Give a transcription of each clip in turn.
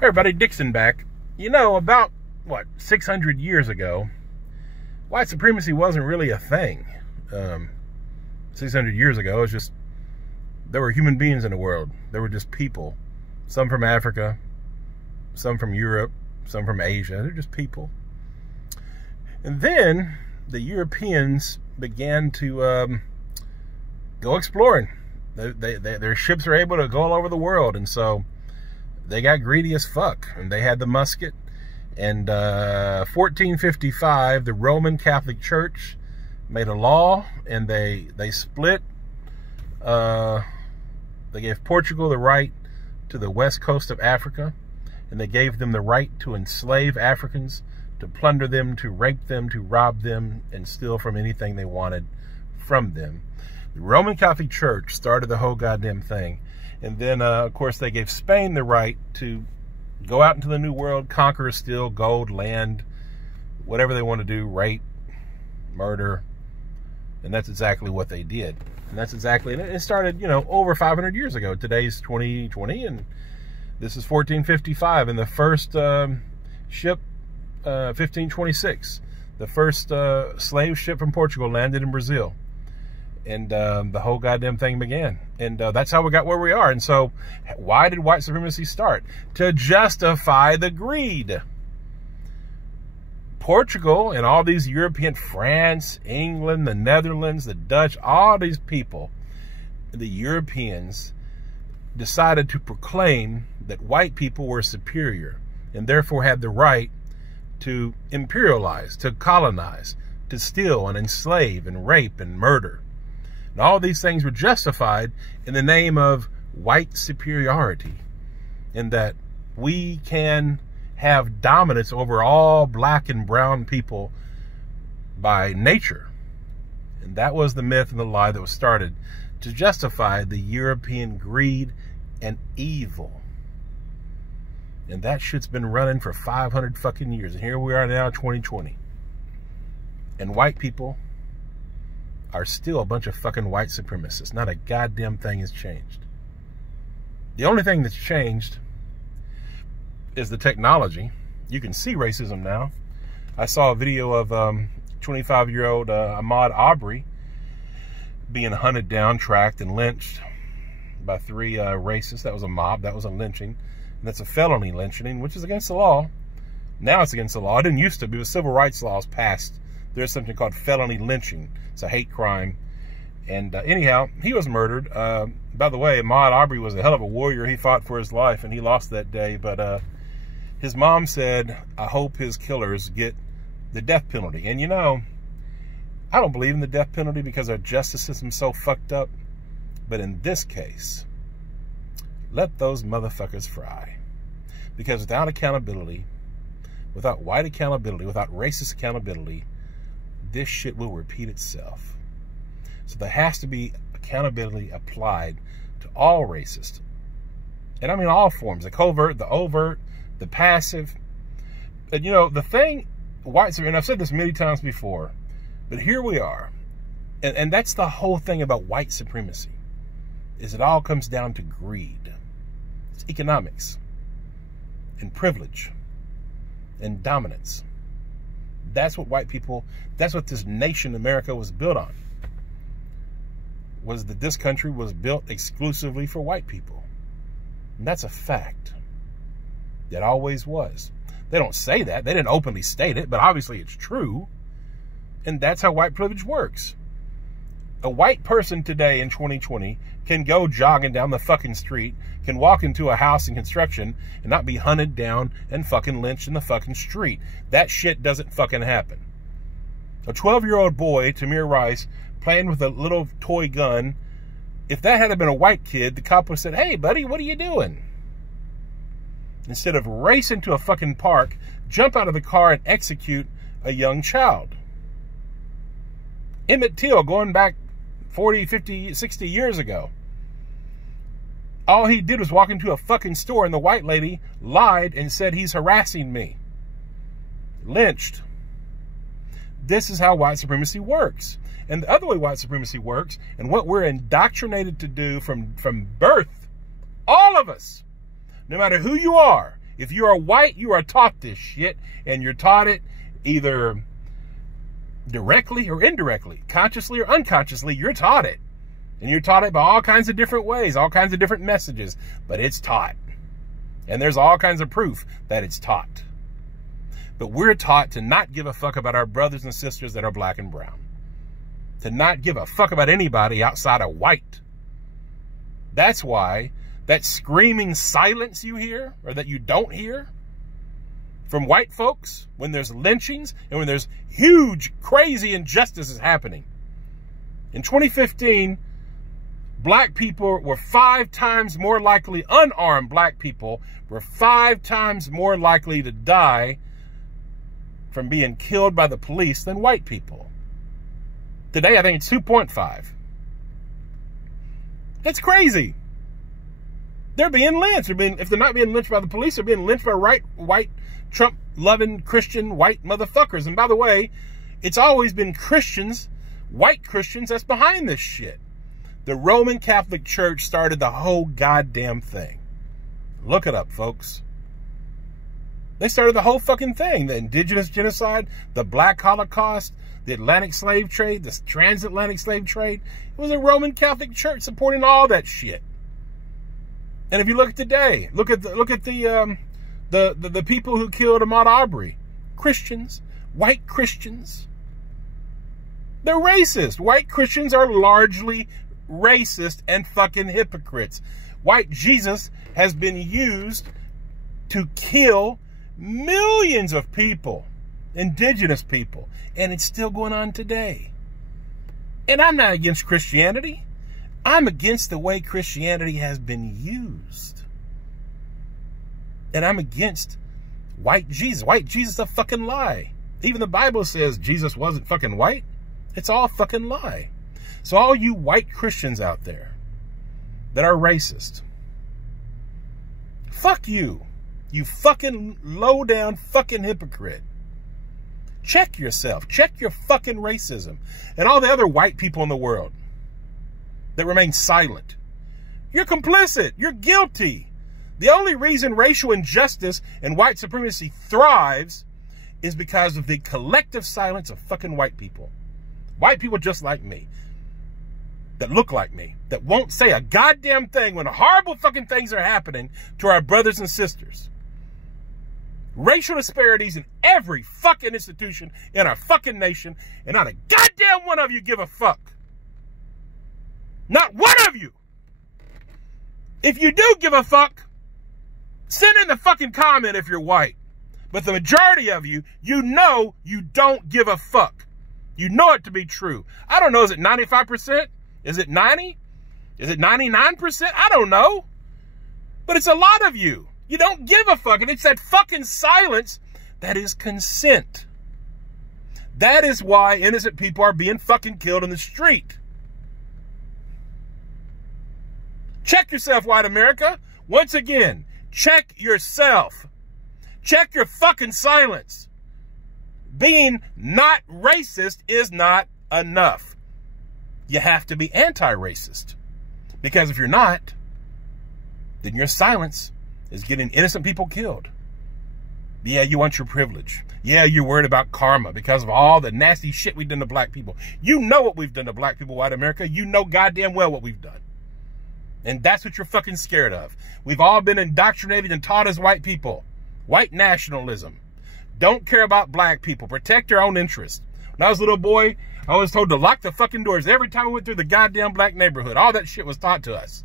Everybody, Dixon back. You know, about, what, 600 years ago, white supremacy wasn't really a thing. 600 years ago, it was just, there were human beings in the world. There were just people. Some from Africa, some from Europe, some from Asia. They're just people. And then the Europeans began to go exploring. Their ships are able to go all over the world, and so they got greedy as fuck, and they had the musket. And 1455, the Roman Catholic Church made a law, and they split. They gave Portugal the right to the west coast of Africa, and they gave them the right to enslave Africans, to plunder them, to rape them, to rob them, and steal from anything they wanted from them. The Roman Catholic Church started the whole goddamn thing. And then, of course, they gave Spain the right to go out into the New World, conquer, steal gold, land, whatever they want to do, rape, murder. And that's exactly what they did. And that's exactly, and it started, you know, over 500 years ago. Today's 2020, and this is 1455. And the first ship, 1526, the first slave ship from Portugal landed in Brazil. And the whole goddamn thing began. And that's how we got where we are. And so why did white supremacy start? To justify the greed. Portugal and all these European, France, England, the Netherlands, the Dutch, all these people, the Europeans, decided to proclaim that white people were superior and therefore had the right to imperialize, to colonize, to steal and enslave and rape and murder. And all these things were justified in the name of white superiority, in that we can have dominance over all black and brown people by nature. And that was the myth and the lie that was started to justify the European greed and evil. And that shit's been running for 500 fucking years. And here we are now, 2020. And white people are still a bunch of fucking white supremacists. Not a goddamn thing has changed. The only thing that's changed is the technology. You can see racism now. I saw a video of 25-year-old Ahmaud Arbery being hunted down, tracked, and lynched by 3 racists. That was a mob. That was a lynching. And that's a felony lynching, which is against the law. Now it's against the law. It didn't used to be. It was civil rights laws passed. There's something called felony lynching. It's a hate crime. And anyhow, he was murdered. By the way, Ahmaud Arbery was a hell of a warrior. He fought for his life, and he lost that day. But his mom said, I hope his killers get the death penalty. And you know, I don't believe in the death penalty because our justice system's so fucked up. But in this case, let those motherfuckers fry. Because without accountability, without white accountability, without racist accountability, this shit will repeat itself. So there has to be accountability applied to all racists. And I mean all forms, the covert, the overt, the passive. And you know, the thing, and I've said this many times before, but here we are. And that's the whole thing about white supremacy, is it all comes down to greed. It's economics and privilege and dominance. That's what white people, that's what this nation, America, was built on. Was that this country was built exclusively for white people. And that's a fact. It always was. They don't say that. They didn't openly state it, but obviously it's true. And that's how white privilege works. A white person today in 2020 can go jogging down the fucking street, can walk into a house in construction and not be hunted down and fucking lynched in the fucking street. That shit doesn't fucking happen. A 12-year-old boy, Tamir Rice, playing with a little toy gun, if that had been a white kid, the cop would have said, hey, buddy, what are you doing? Instead of racing to a fucking park, jump out of the car and execute a young child. Emmett Till, going back 40, 50, 60 years ago. All he did was walk into a fucking store and the white lady lied and said he's harassing me. Lynched. This is how white supremacy works. And the other way white supremacy works, and what we're indoctrinated to do from birth, all of us, no matter who you are, If you are white, you are taught this shit, and you're taught it either directly or indirectly, consciously or unconsciously. You're taught it, and you're taught it by all kinds of different ways, all kinds of different messages, but it's taught, and there's all kinds of proof that it's taught. But we're taught to not give a fuck about our brothers and sisters that are black and brown, to not give a fuck about anybody outside of white. That's why that screaming silence you hear, or that you don't hear, from white folks when there's lynchings and when there's huge, crazy injustices happening. In 2015, black people were 5 times more likely, unarmed black people were 5 times more likely to die from being killed by the police than white people. Today, I think it's 2.5. That's crazy. They're being lynched. If they're not being lynched by the police, they're being lynched by white, Trump-loving, Christian, white motherfuckers. And by the way, it's always been Christians, white Christians, that's behind this shit. The Roman Catholic Church started the whole goddamn thing. Look it up, folks. They started the whole fucking thing. The indigenous genocide, the black Holocaust, the Atlantic slave trade, the transatlantic slave trade. It was a Roman Catholic Church supporting all that shit. And if you look at today, look at the people who killed Ahmaud Arbery, Christians, white Christians. They're racist. White Christians are largely racist and fucking hypocrites. White Jesus has been used to kill millions of people, indigenous people, and it's still going on today. And I'm not against Christianity. I'm against the way Christianity has been used. And I'm against white Jesus. White Jesus is a fucking lie. Even the Bible says Jesus wasn't fucking white. It's all a fucking lie. So all you white Christians out there that are racist, fuck you. You fucking low down fucking hypocrite. Check yourself. Check your fucking racism. And all the other white people in the world that remain silent. You're complicit. You're guilty. The only reason racial injustice and white supremacy thrives is because of the collective silence of fucking white people. White people just like me, that look like me, that won't say a goddamn thing when horrible fucking things are happening to our brothers and sisters. Racial disparities in every fucking institution in our fucking nation, and not a goddamn one of you give a fuck. Not one of you. If you do give a fuck, send in the fucking comment if you're white. But the majority of you, you know you don't give a fuck. You know it to be true. I don't know, is it 95%? Is it 90? Is it 99%? I don't know. But it's a lot of you. You don't give a fuck. And it's that fucking silence that is consent. That is why innocent people are being fucking killed in the street. Check yourself, white America. Once again, check yourself. Check your fucking silence. Being not racist is not enough. You have to be anti-racist. Because if you're not, then your silence is getting innocent people killed. Yeah, you want your privilege. Yeah, you're worried about karma because of all the nasty shit we've done to black people. You know what we've done to black people, white America. You know goddamn well what we've done. And that's what you're fucking scared of. We've all been indoctrinated and taught as white people. White nationalism. Don't care about black people. Protect your own interests. When I was a little boy, I was told to lock the fucking doors every time we went through the goddamn black neighborhood. All that shit was taught to us.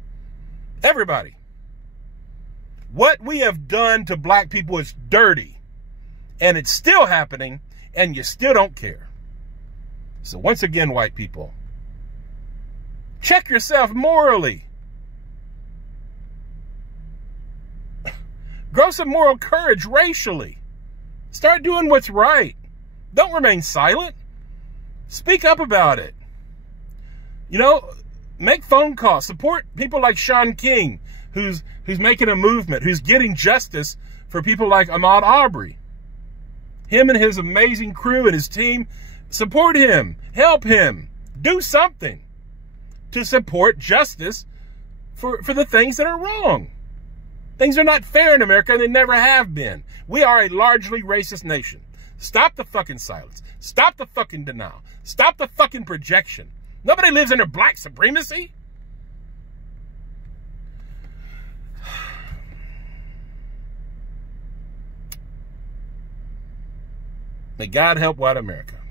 Everybody. What we have done to black people is dirty. And it's still happening, and you still don't care. So once again, white people, check yourself morally. Grow some moral courage racially. Start doing what's right. Don't remain silent. Speak up about it. You know, make phone calls. Support people like Shaun King, who's making a movement, who's getting justice for people like Ahmaud Arbery. Him and his amazing crew and his team, support him. Help him. Do something to support justice for the things that are wrong. Things are not fair in America, and they never have been. We are a largely racist nation. Stop the fucking silence. Stop the fucking denial. Stop the fucking projection. Nobody lives under black supremacy. May God help white America.